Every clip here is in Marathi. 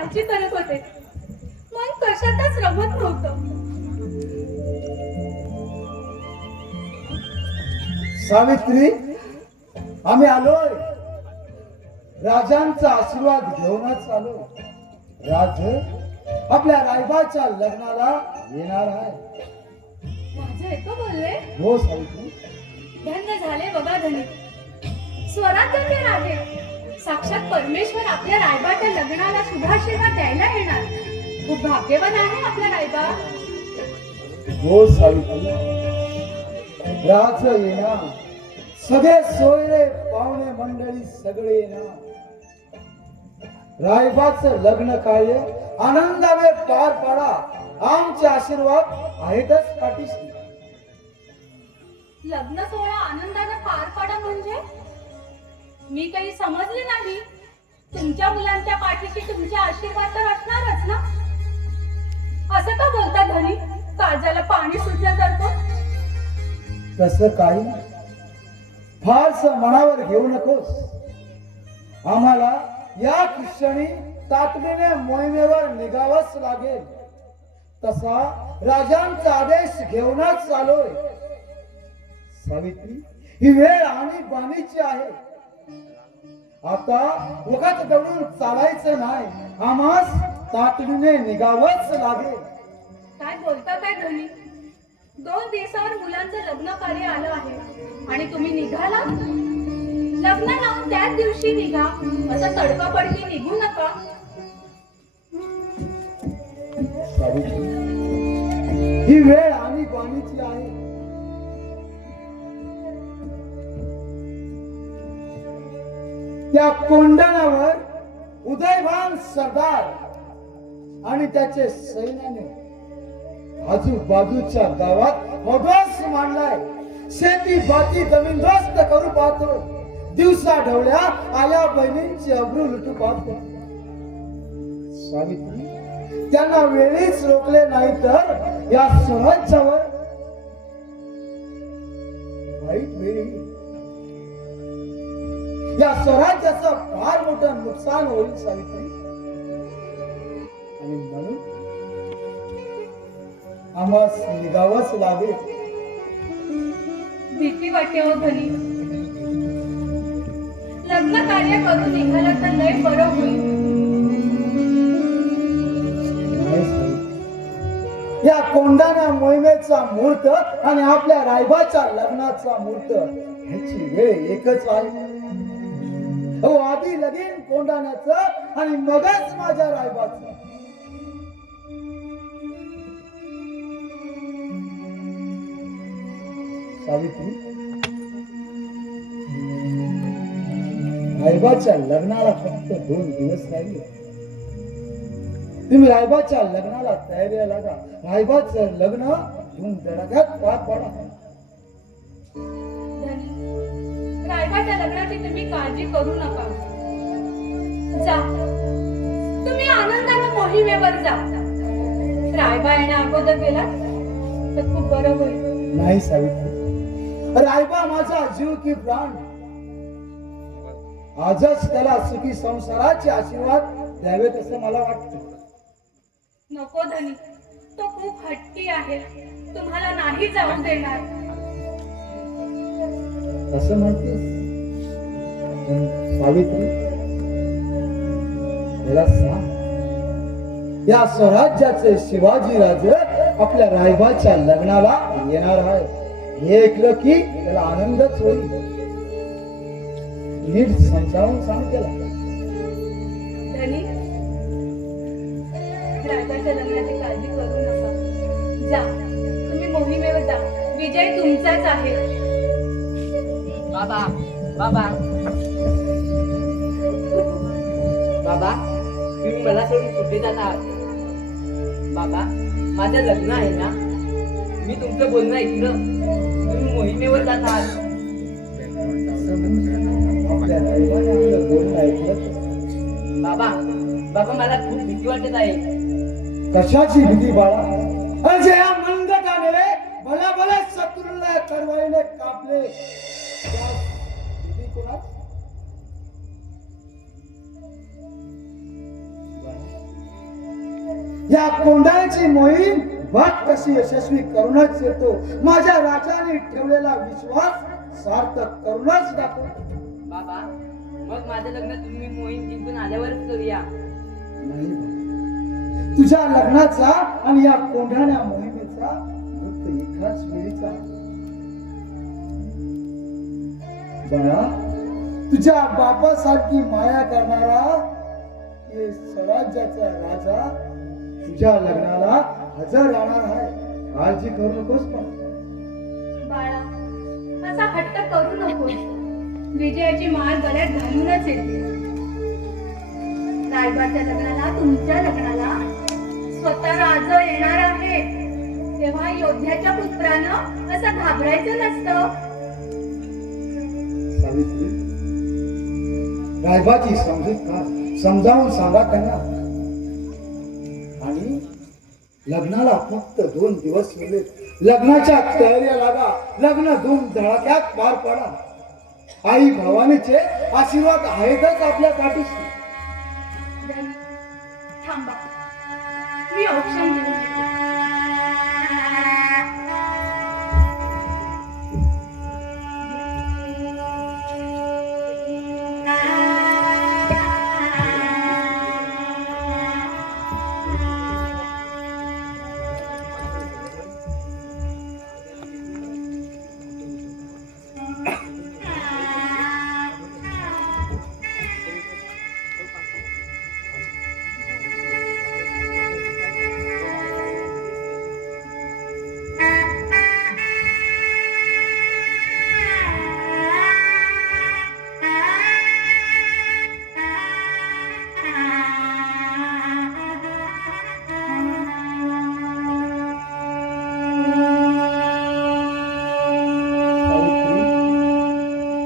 काळजी करत होते. मन कशातच रमत नव्हतं. सावित्री, आम्ही आलोय. राजांचा आशीर्वाद घेऊनच आलो. राज आपल्या रायबाच्या लग्नाला येणार आहे. राजा एको बोलले? हो सावित्री. धन्य झाले बघा धनी. स्वराज्याचे राजे साक्षात परमेश्वर आपल्या रायबाच्या लग्नाला शुभाशीर्वाद द्यायला येणार. खूप भाग्यवान आहे आपला रायबा. हो सावित्री. राज येणार. सगळे सोयरे पाहुणे मंडळी सगळे येणार. रायबाचं लग्न कार्य आनंदाने पार पाडा. आमचे आशीर्वाद आहेतच पाठीशी. लग्न सोहळा आनंदाने पार पाडा म्हणजे? मी काही समजले नाही. तुमच्या मुलांच्या पाठीशी तुमचे आशीर्वाद तर असणारच ना? असं का बोलता धनी? काळजाला पाणी सुटल्यासारखं. तसं काही फारस मनावर घेऊ नकोस. आम्हाला या क्षणी तातडीने मोहिमेवर निघावंच लागेल. तसा राजांचा आदेश घेऊनच आलोय. सावित्री, ही वेळ आणि बाणीची आहे. आता उगाच दौडून चालायचं नाही. आम्हास तातडीने निघावंच लागेल. काय बोलता काय धनी? 2 दिवसावर मुलांचं लग्न कार्य आलं आहे आणि तुम्ही निघाला? लग्न लावून त्याच दिवशी निघा असं तडकाफडकी निघू नका. सावित्री, ही वेळ आणि बाणीची आहे. त्या कोंढाणावर उदयभान सरदार आणि त्याचे सैन्याने आजूबाजूच्या गावात मधोस मांडलाय. शेती बाती जमीनदोस्त करू पाहतो. दिवसा ढवळ्या आल्या बहिणींची अब्रू लुटू पाहतो. सावित्री, त्यांना वेळीच रोखले नाही तर या स्वराज्यावर वाईट वेळी या स्वराज्याचं फार मोठं नुकसान होईल सावित्री. आणि म्हणून आम्हास निघावंच लागेल. भीती वाटते हो धनी. लग्न कार्य करून निघालं तर लय बरं होईल. या कोंढाणा मोहिमेचा मुहूर्त आणि आपल्या रायबाच्या लग्नाचा मुहूर्त ह्याची वेळ एकच आहे. हो, आधी लगीन कोंढाण्याचं आणि मगच माझ्या रायबाचं. सावित्री, रायबाच्या लग्नाला फक्त 2 दिवस राहिले. तुम्ही रायबाच्या लग्नाला तयारीला लागा. रायबाचं लग्न धूमधडाक्यात पार पाडा. रायबाच्या लग्नाची तुम्ही काळजी करू नका. जा, तुम्ही आनंदाने मोहिमेवर जा. रायबा येण्या अगोदर गेला तर खूप बरं होईल. नाही सावित्री, रायबा माझा जीव की प्राण. आजच त्याला सुखी संसाराचे आशीर्वाद द्यावेत असं मला वाटतं. नको धनी, तो खूप हट्टी आहे. तुम्हाला नाही जाऊन देणार. असं म्हणतेस? सावित्री, त्याला सांग, या स्वराज्याचे शिवाजी राजे आपल्या रायबाच्या लग्नाला येणार आहे. हे ऐकलं की त्याला आनंदच होईल. नीट समजावून सांग त्याला. धनी, रायबाच्या लग्नाची काळजी करू नका. जा, तुम्ही मोहिमेवर जा. विजय तुमचाच आहे. बाबा, बाबा, बाबा, तुम्ही मला सोडून कुठे जाता? बाबा, माझं लग्न आहे ना. मी तुमचं बोलणं ऐकलं. तुम्ही मोहिमेवर जात आहात. आपल्या रायबाने आपलं बोलणं ऐकलं. बाबा, बाबा, मला खूप भीती वाटत आहे. कशाची भीती बाळा? अजय या मंदकाने भला भला शत्रूला करवाईने कापले. भीती कोणाच? या कोंढाण्याची मोहीम बघ कशी यशस्वी करूनच येतो. माझ्या राजाने ठेवलेला विश्वास सार्थक करूनच दाखवतो. बाबा मग माझं लग्न तुम्ही मोहीम जिंकून आल्यावरच करूया. नाही बाबा. तुझ्या लग्नाचा आणि या कोंढाण्या मोहिमेचा फक्त एकाच वेळीचा. बाळा, तुझ्या बापासारखी माया करणारा हे स्वराज्याचा राजा तुझ्या लग्नाला हजर राहणार आहे. काळजी करू नकोस. पण बाळा असा हट्ट करू नकोस. विजयाची माळ गळ्यात घालूनच येते. रायबाच्या लग्नाला, तुमच्या लग्नाला स्वतः राज येणार आहे. तेव्हा योद्ध्याच्या पुत्रानं असं घाबरायचं नसतं. सावित्री, रायबाची समजूत का समजावून सांगा त्यांना. आणि लग्नाला फक्त 2 दिवस उरले. लग्नाच्या तयारीला लागा. लग्न धूम धडाक्यात पार पडा. आई भवानीचे आशीर्वाद आहेतच आपल्या पाठीशी. धनी, थांबा, मी औक्षण घेऊन येते.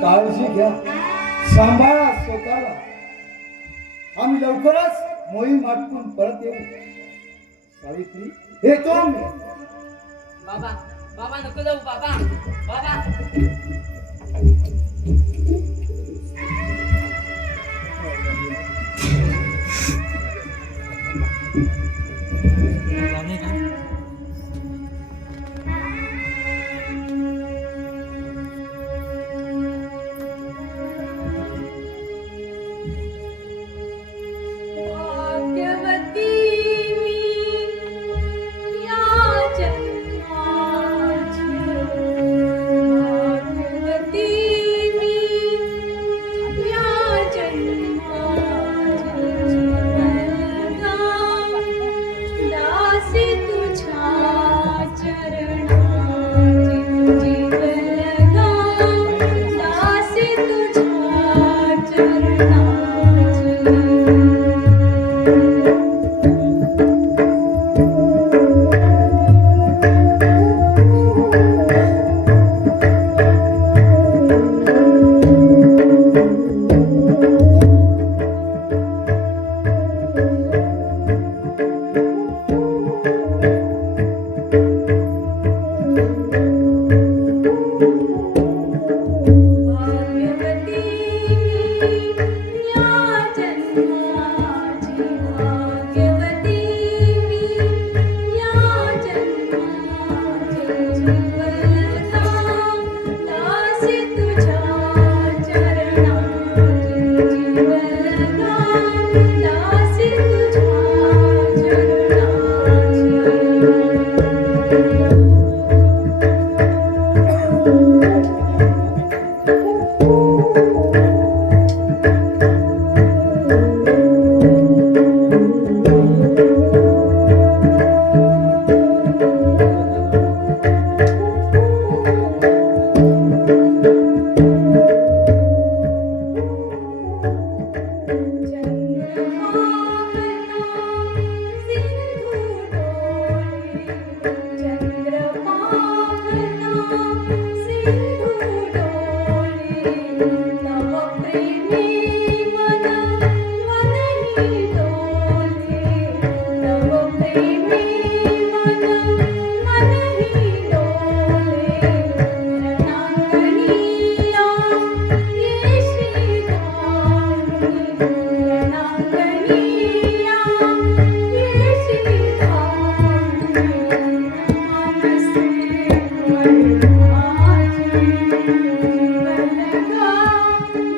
काळजी घ्या. सांभाळा स्वतःला. आम्ही लवकरच मोहीम आटपून परत येऊ. सावित्री, येतो आम्ही. बाबा बाबा नको जाऊ. बाबा बाबा भाग्यवती मी या जन्माची. भाग्यवती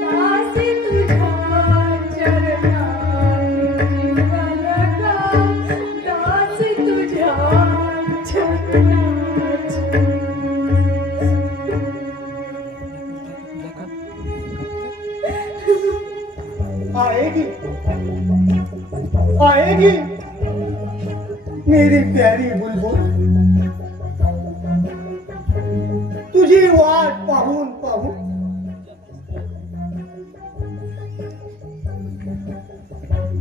दासी तुझ्या चरणात जीवन दासी तुझ्या चरणात आएगी मेरी प्यारी बुलबुल, तुझी वाट पाहून पाहून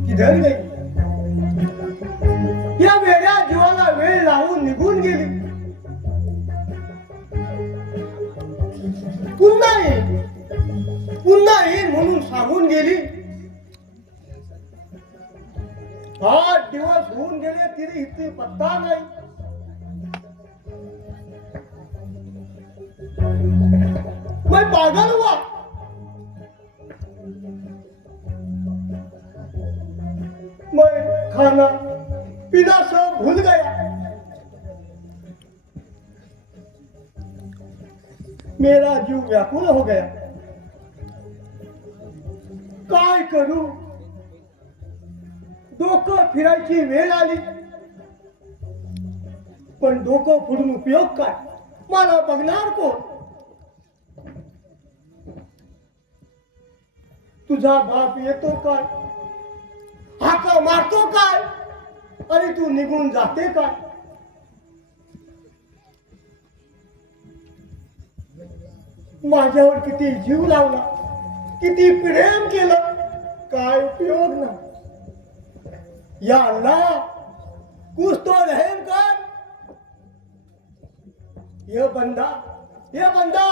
किधर गई? या वेड्या जीवाला वेळ लावून निघून गेली. पुन्हा येईल म्हणून सांगून गेली. 8 दिवस होऊन गेले तरी इथे पत्ता नाही. मैं पागल हुआ. मैं खाना पीना सब भूल गया. मेरा जीव व्याकुल हो गया. काय करू? डोकं फिरायची वेळ आली. पण डोकं फोडून उपयोग काय? मला बघणार कोण? तुझा बाप येतो काय? हाका मारतो काय? अरे तू निघून जाते काय? माझ्यावर किती जीव लावला, किती प्रेम केलं, काय उपयोग नाही. या अल्लाह, कुछ तो रहम कर. ये बंदा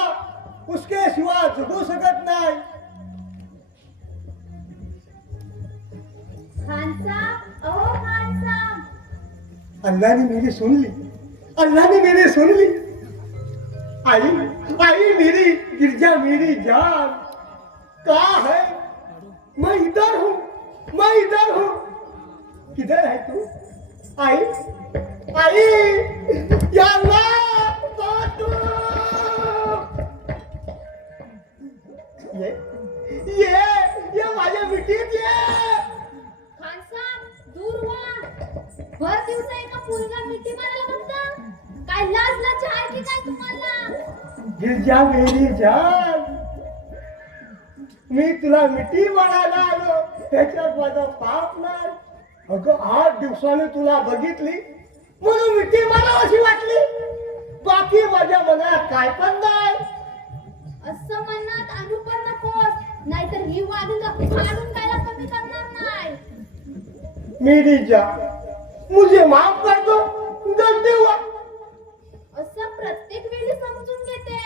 उसके सिवा जगू शकत नाही. अल्लाह ने मेरी सुन ली. आई मेरी गिरजा, मेरी जान कहाँ है? मैं इधर हूँ. किधर है तू? आई या अल्लाह, बाटू. ये माझ्या मिठीत ये. दूर व्हा. भर दिवसा एका पोरीला मिठी मारायला बघता. काय लाज आहे की काय तुम्हाला? गिरजा मेरी जान, मी तुला मिठी मारायला आलो, त्याच्यात माझा पाप नाही. अगं 8 दिवसाने तुला बघितली म्हणून मिठी मारावीशी वाटली. बाकी माझ्या मनात काय पण नाही. असं मनात आणू पण नकोस, नाहीतर ही वादीला फाडून खायला कमी करणार नाही. मेरी जान, मुझे माफ कर दो, गलती हुआ. असं प्रत्येक वेळी समजून घेते,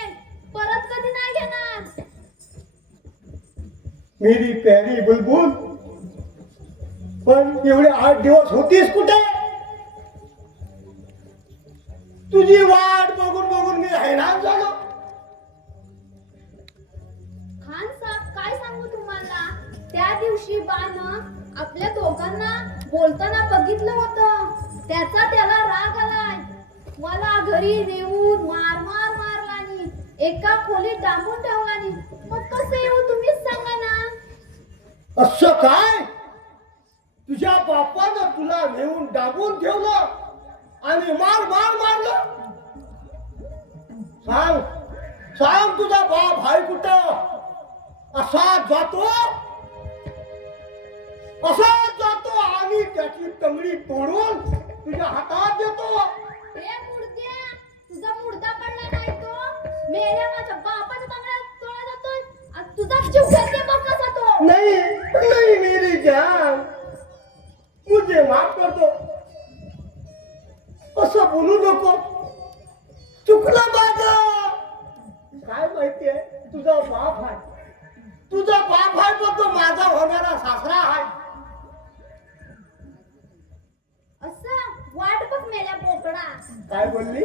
परत कधी नाही घेणार. मेरी प्यारी बुलबुल, पण एवढे 8 दिवस होतीस कुठे? तुझी वाट बघून मी हैराण झालो. खान साहेब, काय सांगू तुम्हाला, त्या दिवशी बानं आपल्या दोघांना बोलताना बघितलं होतं. त्याचा त्याला राग आलाय. मला घरी नेऊन मारलानी, एका खोलीत डांबून ठेवलानी. मग कसं येऊ तुम्हीच सांगा ना. असं काय? तुझ्या बापानं तुला नेऊन डांबून ठेवलं आणि मारलं? सांग तुझा बाप हाय कुठं? असा जातो आणि त्याची तंगडी तोडून तुझ्या हातात देतो. हे मुर्द्या, तुझा मुर्दा पडला नाही तो. मेल्या माझ्या बापाच्या तंगड्यात तोडा जातोय. आणि तुझा जीव घेते बघ कसा तो. नहीं मेरी जान, मुझे माफ कर दो. असं बोलू नको. चुकलं माझं. काय माहितीये, तुझा बाप आहे पण तो माझा होणारा सासरा आहे. असं वाट बघ मेल्या बोकडा. काय बोलली?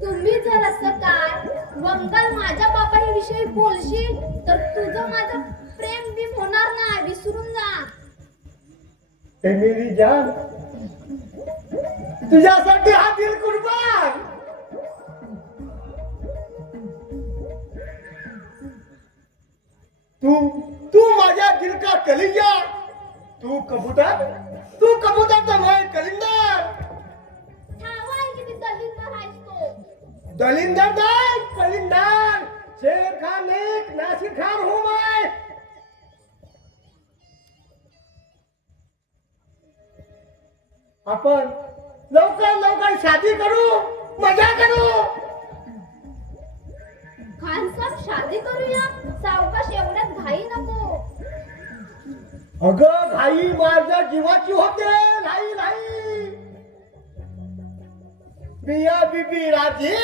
तुम्ही जर असं काय वंगाल माझ्या बापाविषयी बोलशील तर तुझं माझं प्रेम बी होणार नाही, विसरून जा. हे मेरी जान, तुझ्यासाठी हा दिल कुर्बान. तू तू माझ्या दिल का कलिंजा, तू कबूतर तर मैं कलिंदर. ठावा आहे किती दलिंदर आहेस तो. दलिंदर नाही, कलिंदर. शेर खान एक नासिर खान हूं मैं. आपण लवकर शादी करू, मजा करू. खान साहेब शादी करूया. सावकाश एवढ्यात घाई नको. अगं घाई माझ्या जीवाची होते. नाही मिया बीबी राजी,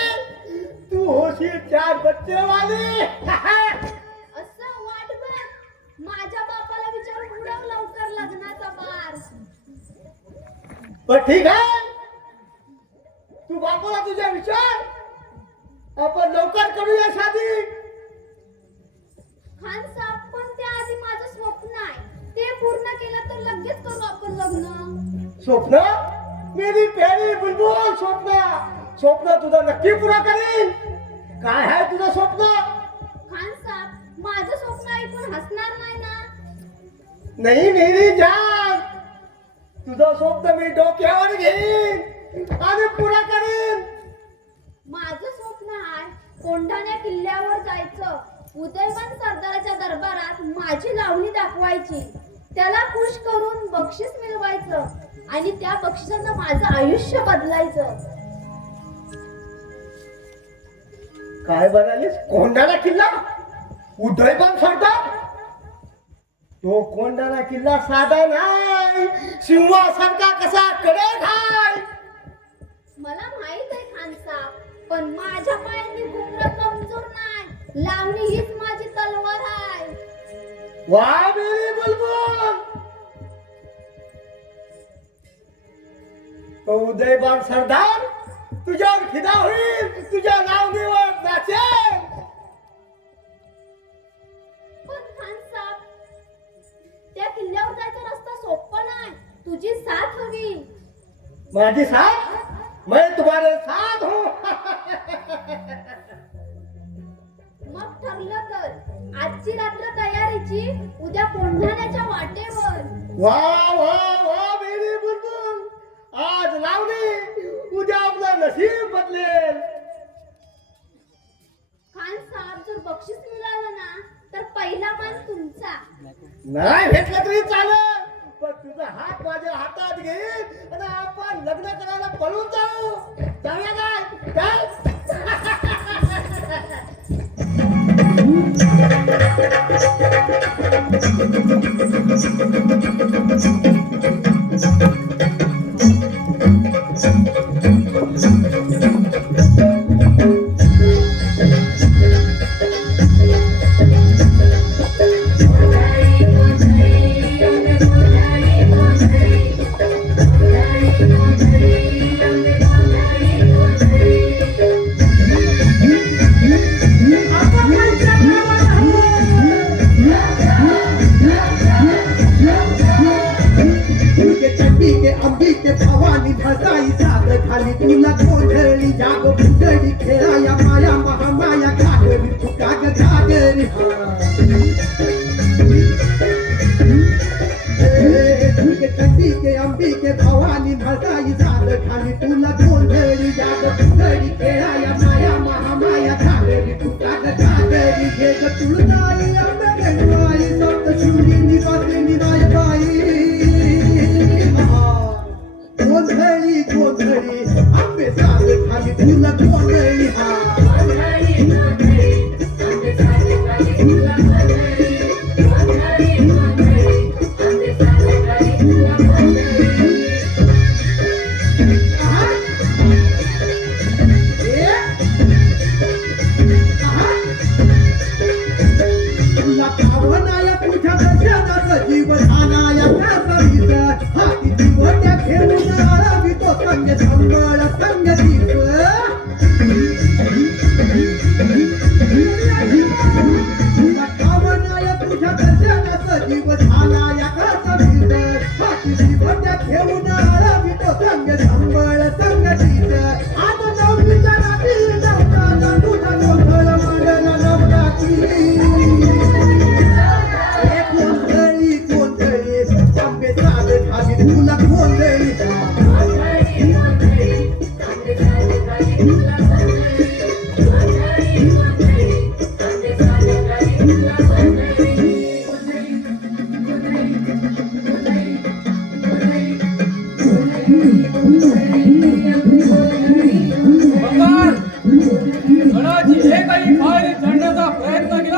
तू होशील 4 बच्चे वाली. असं वाट बघ. माझ्या बापाला विचारून उडव लवकर लग्नाचा बार. पण ठीक आहे, तू बापाला तुझ्या विचार. आपण लवकर करूया शादी. खान साहेब पण त्याआधी माझं स्वप्न आहे, ते पूर्ण केलं तर लगेच करू आपण लग्न. स्वप्न, मेरी प्यारी बुलबुल. स्वप्न तुझं नक्की पुरा करीन. काय आहे तुझं स्वप्न? खान साहेब माझं स्वप्न ऐकून हसणार नाही ना. नाही मेरी जान, तुझं स्वप्न मी डोक्यावर घेईन आणि पुरा करीन. माझं स्वप्न आहे कोंढाण्या किल्ल्यावर जायचं, उदयमान सरदाराच्या दरबारात माझी लावणी दाखवायची, त्याला खुश करून बक्षीस मिळवायचं आणि त्या बक्षिसानं माझं आयुष्य बदलायचं. काय बनालीस? कोंढाणा किल्ला, उदयमान सरदार. तो कोंढाणा किल्ला साधा नाही, सिंहासारखा कसा कडे खाय. मला माहित आहे खान साहेब, पण माझ्या पायांनी घुमरा कमजोर नाही. लावणी हीच माझी तलवार आहे. वाह मेरी बुलबुल. तो उदयमान सरदार तुझ्यावर फिदा होईल, तुझ्या लावणीवर नाचेल. पण खान साहेब, त्या किल्ल्यावर जायचा रस्ता सोपा नाही. तुझी साथ हवी. माझी साथ, मैं तुम्हारे साथ हूँ. मग ठरलं तर आजची रात्र तयारीची, उद्या कोंढाण्याच्या वाटेवर. वाह वाह वाह मेरी बुलबुल. आज लावणी, उद्या आपलं नशीब बदलेल. खान साहेब जर बक्षीस मिळालं ना तर पहिला मान तुमचा. नाही भेटलं तरी चालेल, पण तुझा हात माझ्या हातात घेईल आणि आपण लग्न करायला पळून जाऊ. जाऊया काय? अंबिके भवानी भसाई जाग खाली तुला गोंधळी जाग फुगडी खेळाया माया महामाया घागरी फुकाग घागरी. अंबिके अंबिके भवानी भसाई जाग खाली तुला गोंधळी जाग फुगडी खेळाया माया महामाया घागरी फुकाग घागरी. घे ग तुळजाई अंबेवाई सप्तशृंगी निवासी निराय बाई. गोंधळी गोंधळी आंबे साग खाली तुला गोंधळी.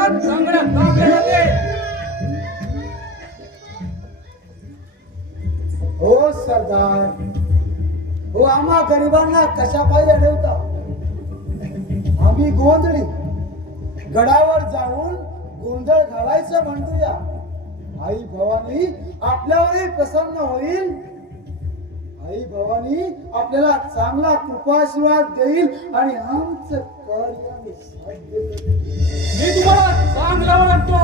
राज्यात संग्राम कापले जाते. हो सरदार, हो आम्हा गरिबांना कशा पाहिजे ठेवता. आम्ही गोंधळी गडावर जाऊन गोंधळ घालायचं म्हणतोया. आई भवानी आपल्यावरही प्रसन्न होईल. आई भवानी आपल्याला चांगला कृपाशीर्वाद देईल आणि आमचं कार्य साध्य करेल. मी तुम्हाला चांगला ओळखतो.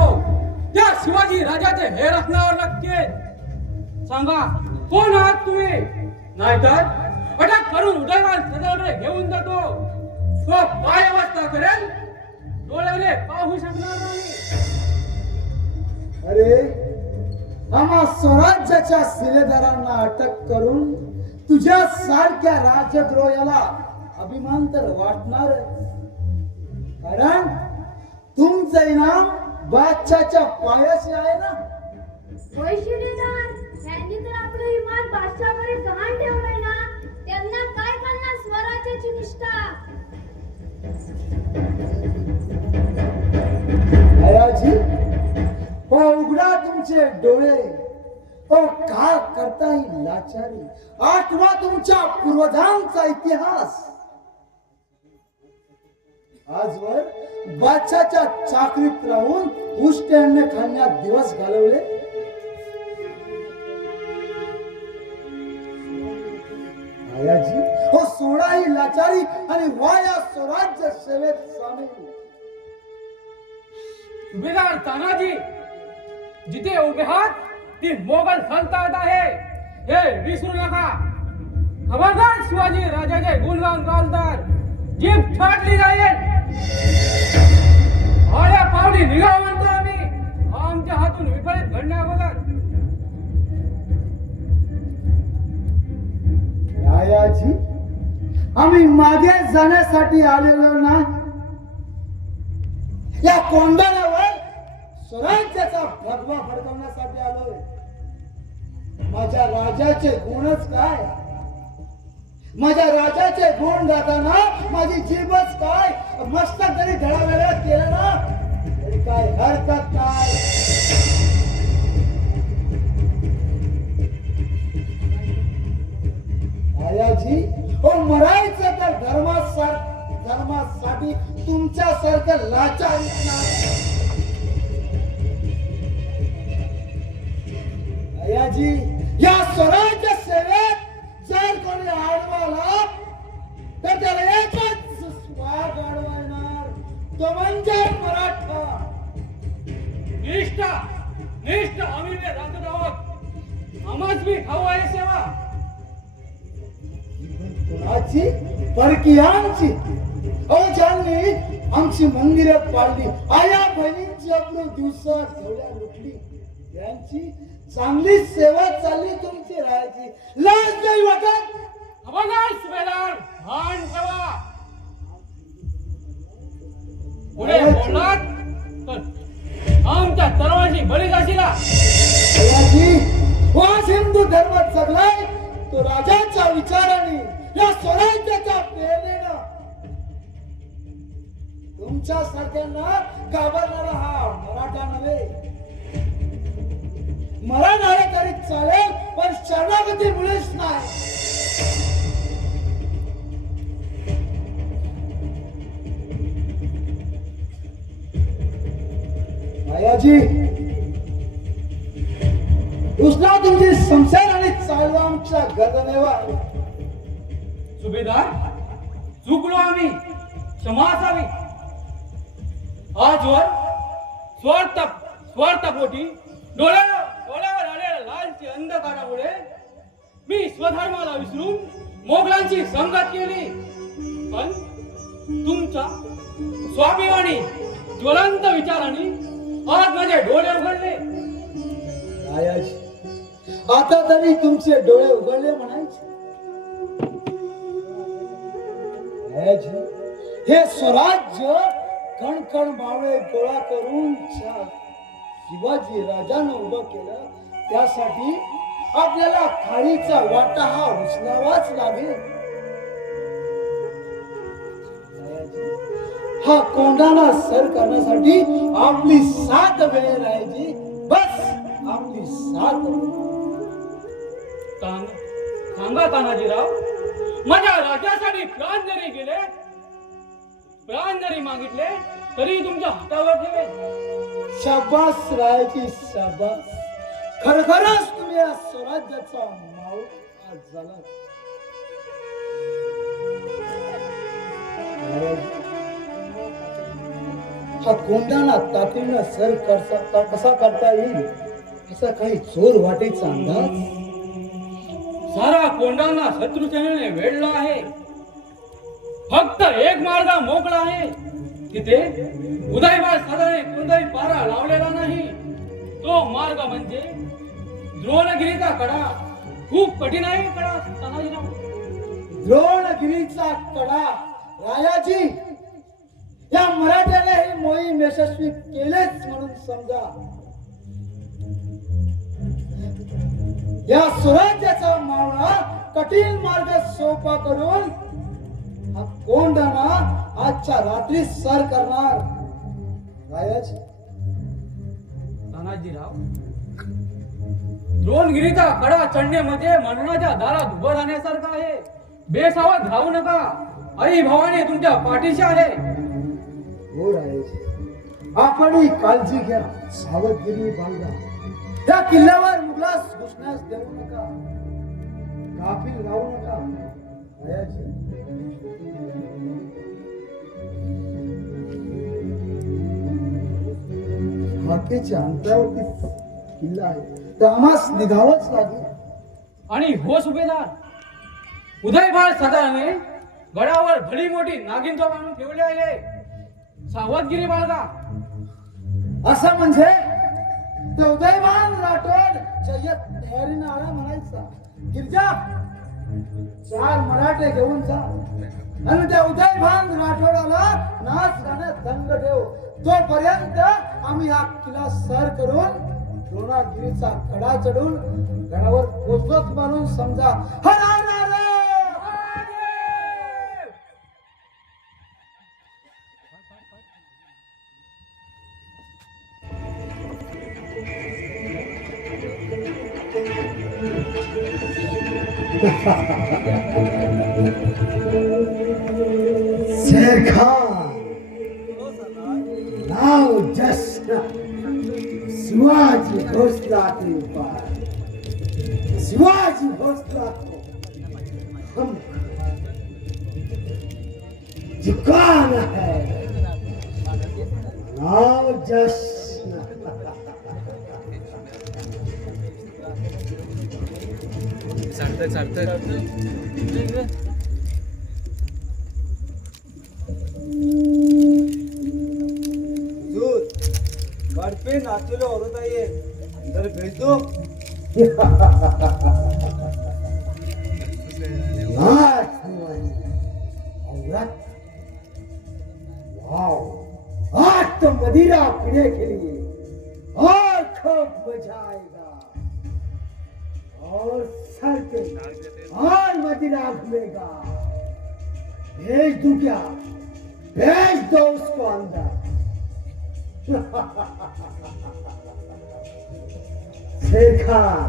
त्या शिवाजी राजाचे हे रत्नावर नक्की सांगा, कोण आहात तुम्ही? नाहीतर अटक करून उदयवान सदाकडे घेऊन जातो. तो काय अवस्था करेल डोळ्याने पाहू शकणार नाही. अरे आम्हा स्वराज्याच्या शिलेदारांना अटक करून तुझ्या सारख्या राजद्रोहाला अभिमान तर वाटणार. कारण तुमचं इनाम बादशाच्या पायाशी आहे ना. वैशिलेदार यांनी तर आपलं इमान बादशाहवर गहाण ठेवलंय ना. त्यांना काय करणार स्वराज्याची निष्ठा. दयाजी हो उघडा तुमचे डोळे. हो का करता ही लाचारी. आठवा तुमच्या पूर्वजांचा इतिहास. आजवर बादशाच्या चाकरीत राहून उष्ट अन्न खाण्यात दिवस घालवले. दयाजी हो सोडा ही लाचारी आणि वाया स्वराज्य सेवेत सामील. सुभेदार तानाजी, जिथे उभे आहात ती मोगल सल्तनत आहे हे विसरू नका. खबरदार शिवाजी राजाचे गुणगान गालदार जीभ छाटली जाईल. आल्या पावली निघा म्हणतो आम्ही आमच्या हातून विपरीत घडण्या अगोदर. दयाजी आम्ही मागे जाण्यासाठी आलेलो ना. या कोंडाण्यावर स्वराज्याचा भगवा फडकवण्यासाठी आलोय. माझ्या राजाचे गुणच काय. माझ्या राजाचे गुण गाताना माझी जीभच काय. मस्तक जरी धडावेळा केलं ना तरी काय हरकत नाही. दयाजी हो मरायचं तर धर्मासाठी तुमच्यासारखं लाचार नाही. दयाजी या स्वराज्य सेवेत जर कोणी आडवाला तर त्याला एकच स्वाग अडवणार, तो म्हणजे मराठा. निष्ठा निष्ठा आम्ही राहत आहोत. आम्हाच बी खाऊ आहे सेवा. कोणाची परकीयांची. अहो ज्यांनी आमची मंदिरं पाडली, आया बहिणींची आपलं दिवसात थोड्या लुटली, त्यांची चांगली सेवा चालली तुमची राहायची. लाज नाही वाटत. खबरदार सुभेदार, भान ठेवा. पुढे बोललात तर आमच्या तलवारची बळी जाशीला. वास हिंदू धर्म जगलाय तो राजाच्या विचाराने, या स्वराज्याच्या प्रेरणेनं. तुमच्या सारख्यांना घाबरणारा हा मराठा नव्हे. मराठा तरी चालेल पण शरणागती मुळेच नाही. आयाजी उसना तुमची संसार आणि चालू आमच्या गर्दनेवर. सुभेदार चुकलो आम्ही, क्षमा असावी. आजवर स्वार्थपोटी डोळ्यावर आलेल्या लालची अंधकारामुळे मी स्वधर्माला विसरून मोगलांची संगत केली. पण तुमच्या स्वाभिमानी ज्वलंत विचारांनी आज माझे डोळे उघडले. आयाजी आता तरी तुमचे डोळे उघडले म्हणायचे. आयाजी हे स्वराज्य कणकण बावळे गोळा करून शिवाजी राजानं उभं केलं, त्यासाठी आपल्याला खारीचा वाटा हा उचलावाच लागेल. हा कोंढाणा सर करण्यासाठी आपली 7 वेळ राहायची, बस आपली 7 सांगा तानाजीराव, माझ्या राज्यासाठी प्राण जरी गेले, प्राण जरी मागितले तरी तुमच्या हातावर ठेवे. शाबास राहायची शाबास. खरखरच तुम्ही या स्वराज्याचा माऊ आज झाला. हा कोंढाणा तातडीनं सर कसा करता येईल असा काही चोर वाटेचा अंदाज. सारा कोंढाणा शत्रुसेनेने वेढला आहे. फक्त एक मार्ग मोकळा आहे. तिथे उदयवार साधाने कोणताही पारा लावलेला नाही. तो मार्ग म्हणजे द्रोणगिरीचा कडा. खूप कठीण आहे कडा तानाजीराव. द्रोणगिरीचा कडा रायाजी, या मराठ्याने ही मोहीम यशस्वी केलेच म्हणून समजा. या स्वराज्याचा मावळा कठीण मार्ग सोपा करून हा कोंढाणा आजच्या रात्री सर करणार. रायाजी, तानाजीराव, द्रोणगिरीचा कडा चढण्यामध्ये मरणाच्या दारात उभं राहण्यासारखं आहे. बेसावध राहू नका. आई भवानी तुमच्या पाठीशी आहे. हो रायाजी, आपणही काळजी घ्या, सावधगिरी बाळगा. त्या किल्ल्यावर मुघलास घुसण्यास देऊ नका, गाफील राहू नका. रायाजी, हाकेच्या अंतरावरती किल्ला आहे, तर आम्हास निघावंच लागेल. आणि हो सुभेदार, उदयभार सदाने गडावर भली मोठी नागिनचा बांधून ठेवले आहे. सावधगिरी बाळगा. असं म्हणजे ते उदयमान राठोड जय्यत तयारीनं आला म्हणायचा. गिरजा, 4 मराठे घेऊन जा आणि त्या उदयभान राठोडाला नाच गाण्यात दंग ठेव. तोपर्यंत आम्ही हा किल्ला सर करून द्रोणागिरीचा कडा चढून गडावर पोचलोच म्हणून समजा. हर हर शेर खान, नाव जश्न शिवाजी भोसला के ऊपर. शिवाजी भोसला को हम झुकाना है. नाव जश्न. पे नाचुले औरत आहे अंदर भेज दो. औरत, वाओ, आज तो मदिरा पीने के लिए और खूब मजा आएगा. और सर पे और मदिरा घूमेगा. भेज दूं क्या? भेज दो उसको अंदर. शेर खान,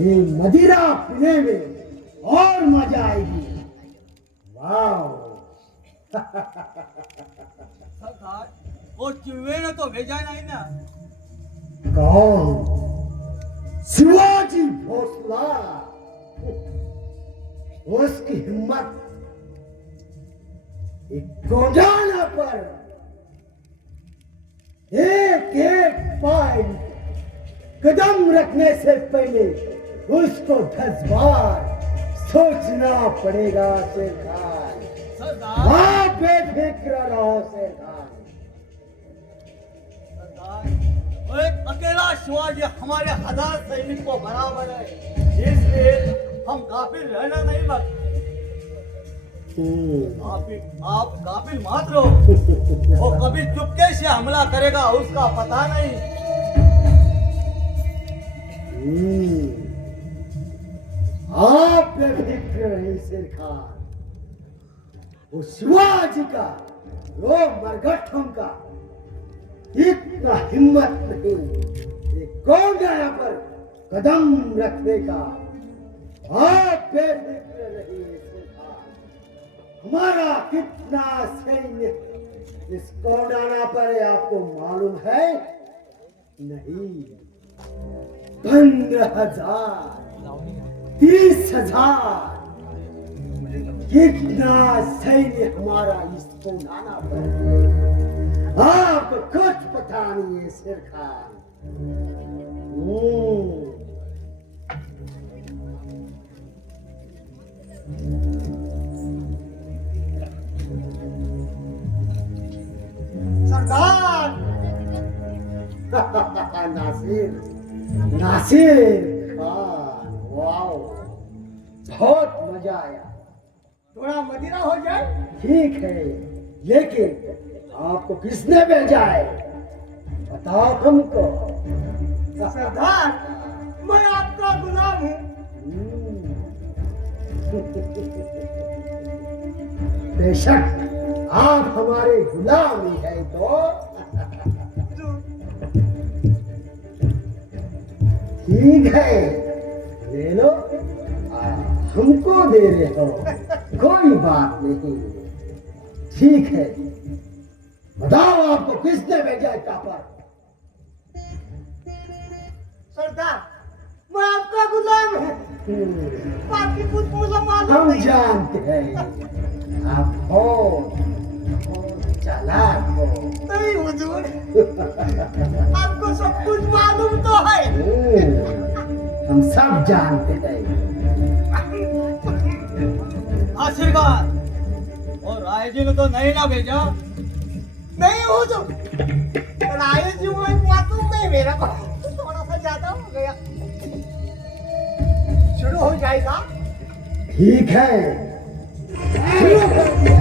ये मदिरा पीने में और मजा आएगी. वाओ. वो चिवे ने तो भेजा नहीं ना. कौन? शिवाजी भोसला. उसकी हिम्मत एक कोंढाणा पर एक एक पाय कदम रखने से पहले उसको 10 बार सोचना पड़ेगा. शेर खान, आप बेफिक्र रहो. शेर खान, एक अकेला शिवाजी हमारे 1000 सैनिक को बराबर है. इसलिए हम काफिल रहना नहीं मत. आप काफिल मत रहो. वो कभी चुपके से हमला करेगा उसका पता नहीं. आप बेफिक्र रहे शेर खान. वो शिवाजी का रो मरघट का इतना हिम्मत नहीं ये कौन गया पर कदम रखने का। आप बेफिक्र रहिए सुल्तान, हमारा कितना सैन्य इस कोडाना पर है आपको मालूम है? नहीं, 15,000 30,000 कितना सैन्य हमारा इस कोडाना पर है। आपको कुछ पता नहीं है शेर खान। सरदार नासिर नासिर खान, वाओ, बहुत मजा आया। थोड़ा मदिरा हो जाए। ठीक है, लेकिन आपको किसने भेजा है बताओ हमको। सरदार मैं आपका गुलाम हूँ। बेशक आप हमारे गुलाम ही है तो ठीक है, ले लो। हमको दे रहे हो, कोई बात नहीं। ठीक है, बताओ आपको किसने भेजा है कापर। सरदार मैं आपका गुलाम हूँ, बाकी कुछ मुझे मालूम हम नहीं। जानते हैं आप बहुत चालाक हो। नहीं हुजूर, आपको सब कुछ मालूम तो है। हम सब जानते हैं। आशीर्वाद और राय जी ने तो नहीं ना भेजा। नहीं हुजूर, राय जी वो मालूम नहीं मेरा को, थोड़ा सा ज्यादा हो गया। शुरू हो जाएगा। ठीक है, शुरू कर दिया।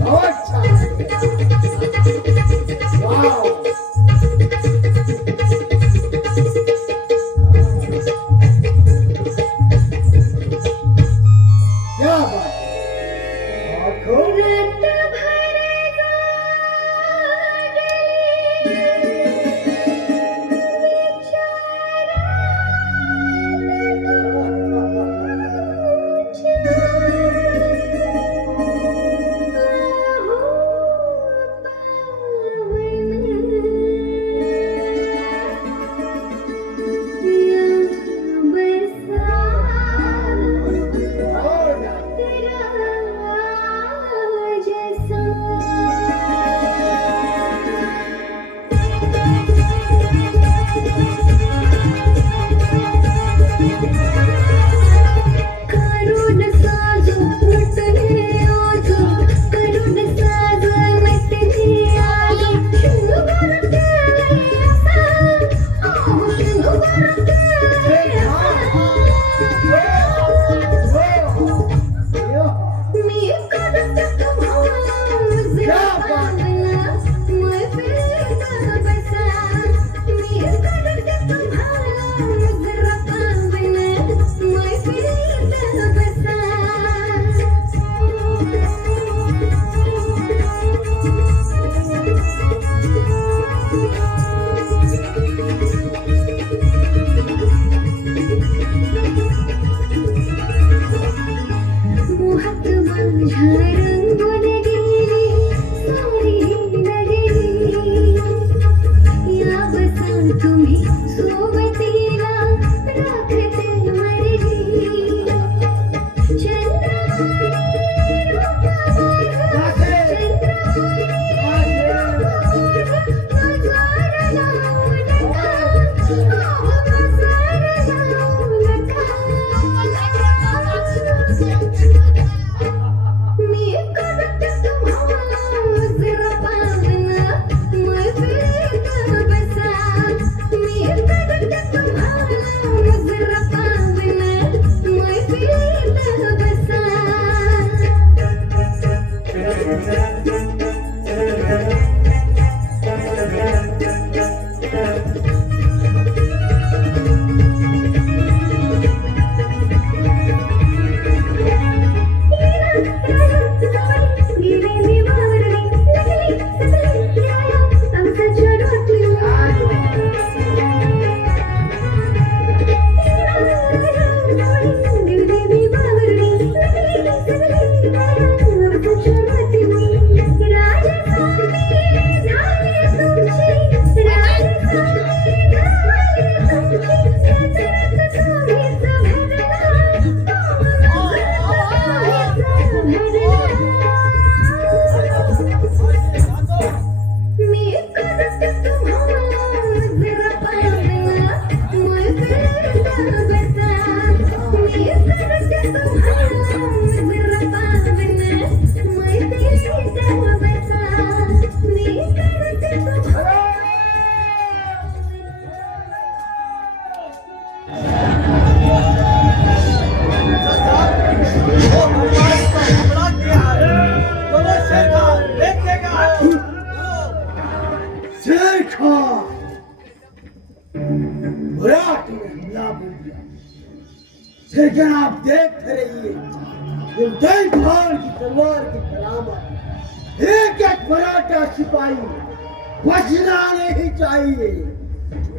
बहुत अच्छा। वाओ, क्या बात है। और खूब रत भर जागली उदय खान मराठी में हमला बोल दिया। लेकिन आप देखते रहिए उदय खान की तलवार की करामत एक एक मराठा सिपाही बचना नहीं चाहिए।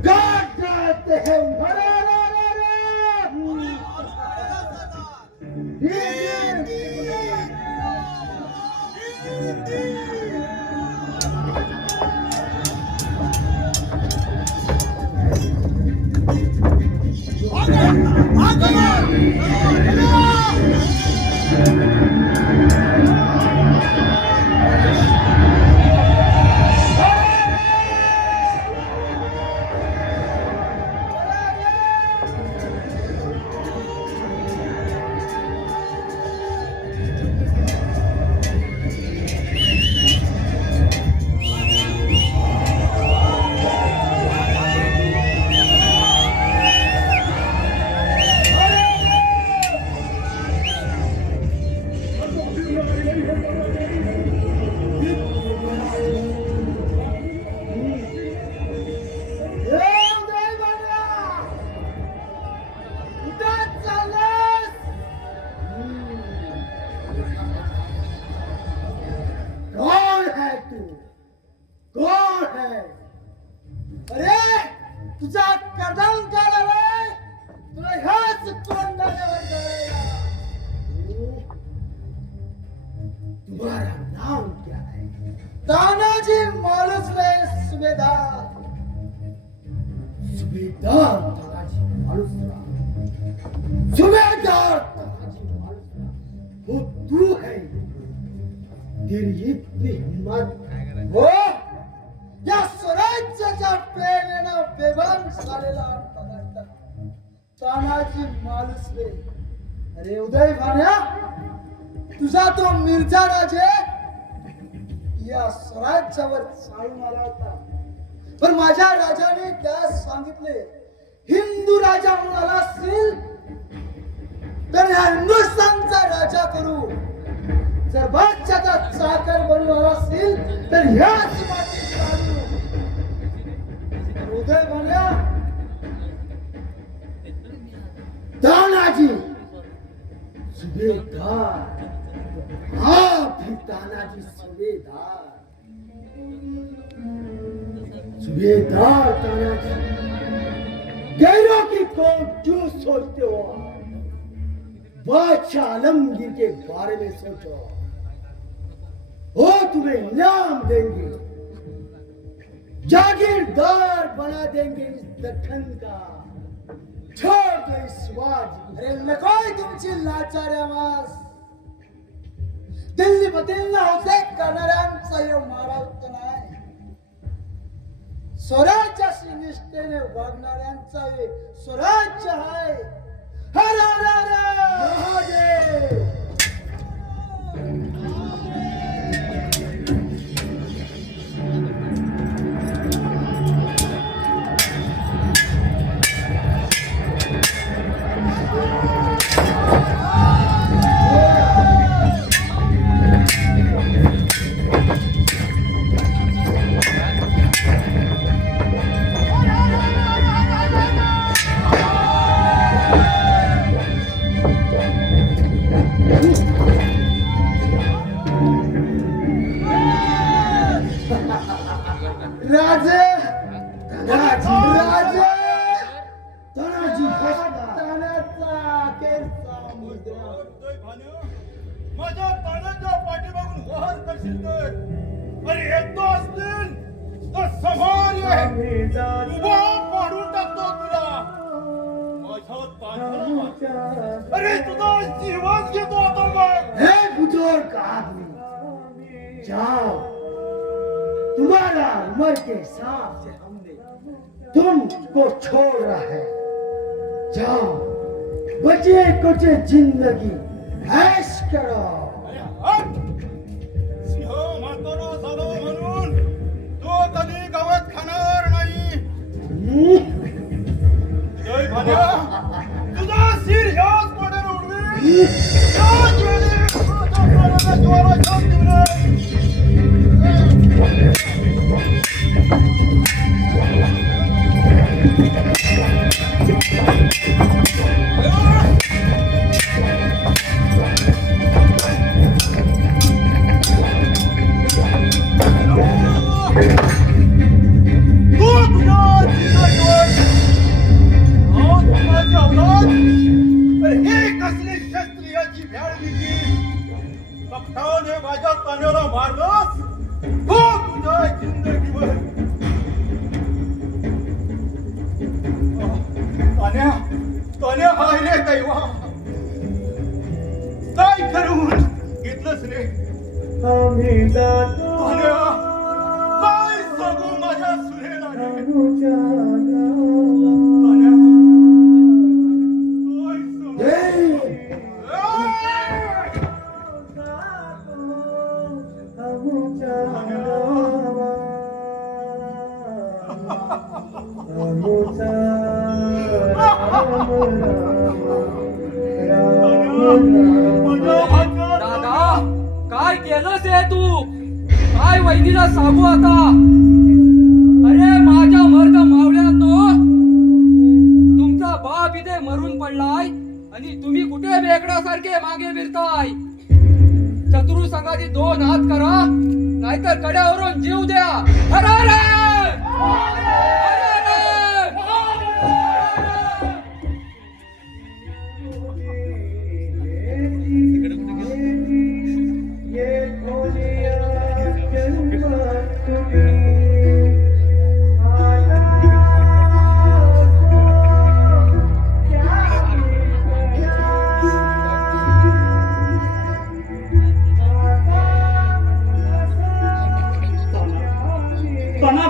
काट डालते हैं तुझा कदम करावे तुला ह्याच कोंडाण्यावर करायला। तुम्हारा नाम क्या है? तानाजी मालुसरे सुबेदार। सुबेदार तानाजी मालुसरा, सुबेदार तानाजी मालुसरा, वो तू है? तेरी इतनी हिम्मत वो या स्वराज्याच्या प्रेरणेनं बेभान झालेला पदार्थ तानाजी मालुसरे। अरे उदय भान्या, तुझा तो मिर्झा राजे या स्वराज्यावर चालून आला होता, पण माझ्या राजाने त्यास सांगितले हिंदू राजा म्हणाला असेल तर या हिंदुस्थानचा राजा करू, जर बादशाचा चाकर बनवला असेल तर ह्याच मातीत चालू। उदय भान्या, तानाजी सुबेदार, आप ही तानाजी सुबेदार। सुबेदार तानाजी, गैरों की कौन क्यों सोचते हो? बादशाह आलमगीर के बारे में सोचो, वो तुम्हें इनाम देंगे, जागीरदार बना देंगे इस दक्खन का। छोड़ दो इस शिवाजी। अरे नकोय तुमची लाचार आवाज। दिल्ली बदलना होते करणाऱ्यांचा हे महाराष्ट्र नाही, स्वराज्याशी निष्ठेने वागणाऱ्यांचा हे स्वराज्य आहे। हर हर हर महादेव। राजे तानाजी, राजे तानाजी, तानाचा केसा मुद्रा। माझ्या तानाच्या पाठीमागून वहर करशील तर? अरे येतो असतील तर समोर ये, उभा पाडून टाकतो तुला। माझ्या तानाला अरे तुझा जीवच घेतो आता मग। हे बुजुर्ग आदमी, जाओ, तुम्हारा उम्र के हिसाब से हमने तुमको छोड़ रहा है। जाओ, बचे कुछ जिंदगी ऐश करो। सिंह म्हातारा झालो म्हणून तो कधी गवत खाणार नाही। जय भान्या, तुझा शिर ह्याच पडेल उडवी। ह्याच वेळी तुझ्या प्राणाला ज्वाला छाप देऊ रे। कसली शस्त्रियाची भ्याड दिली कपटाने माझ्या कानाला मारलंस हो तुझ्या जिंदगीवर तान्या तान्या हाय रे दैवा काय करून घेतलंस रे तान्या काय सांगू माझ्या सुनेला रे तान्या दादा काय केलंस हे तू काय वहिनीला सांगू आता अरे माझ्या मर्द मावळ्यानो तुमचा बाप इथे मरून पडलाय आणि तुम्ही कुठे वेगळ्यासारखे मागे फिरताय शत्रू संघाची 2 हात करा नाहीतर कड्यावरून जीव द्या हरा रे! हरा रे!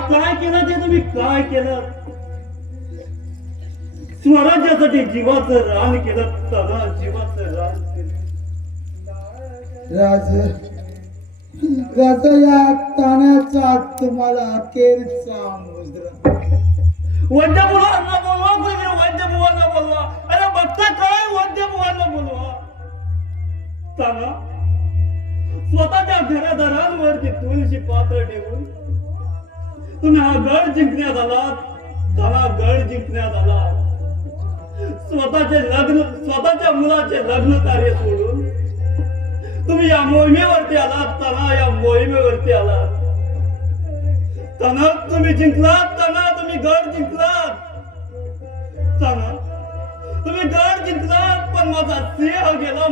काय केलं ते तुम्ही काय केलं स्वराज्यासाठी जीवाचं रान केलं तना जीवाचं रान केलं राज या ताण्याचा तुम्हाला अखेरचा मुद्रा वैद्य बुवांना बोलवा कोणी वैद्य बुवांना बोलवा अरे बघता काय वैद्य बुवांना बोलवा ताना स्वतःच्या घरादारांवरती तुळशी पात्र ठेवून तुम्ही हा गड जिंकण्यात आला त्याला गड जिंकण्यात आला स्वतःच्या मुलाचे लग्न कार्य सोडून तुम्ही या मोहिमेवरती आलात तना या मोहिमेवरती आलात तना तुम्ही जिंकलात तना तुम्ही गड जिंकलात तना तुम्ही गड जिंकलात पण माझा सिंह गेला